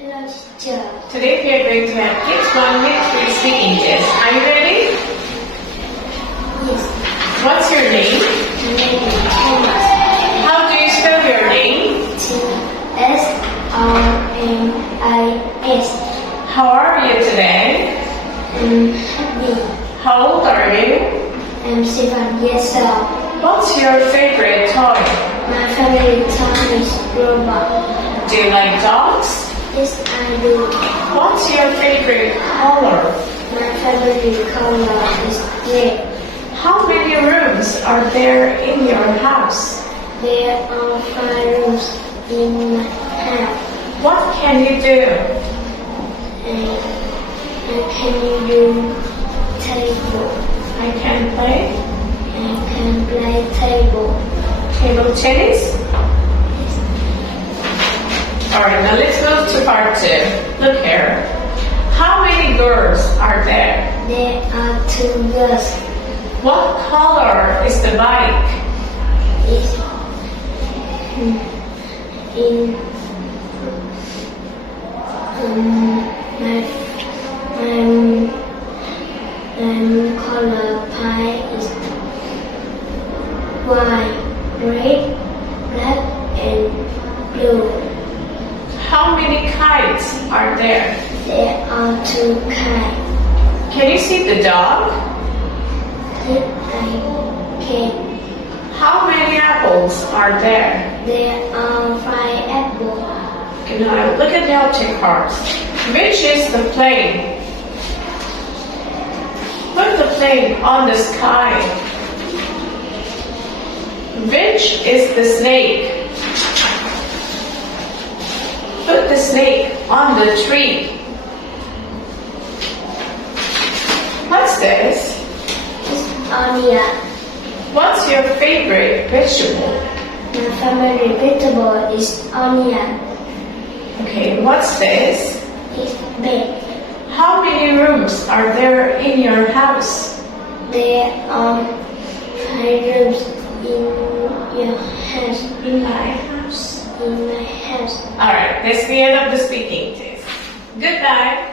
Hello, teacher. Today we are going to have Kids 1 Week 3 speaking test. Are you ready? Yes. What's your name? My name is Thomas. How do you spell your name? T-S-R-M-I-S. How are you today? Happy. How old are you? I'm 7 years old. What's your favorite toy? My favorite toy is robot. Do you like dogs? Yes, I do. What's your favorite color? My favorite color is red. How many rooms are there in your house? There are 5 rooms in my house. What can you do? And can you do table? I can play I can play table. table tennis. Alright, now let's move to part 2. Look here. How many girls are there? There are 2 girls. What color is the bike? It's in my color pie is white, red, black, and blue. How many kites are there? There are 2 kites. Can you see the dog? That I can. How many apples are there? There are 5 apples. Okay, now look at the object cards. Which is the plane? Put the plane on the sky. Which is the snake? Put the snake on the tree. What's this? It's onion. What's your favorite vegetable? My favorite vegetable is onion. Okay, what's this? It's bed. How many rooms are there in your house? There are 5 rooms in your house. In my house. In my house. Alright, that's the end of the speaking test. Goodbye.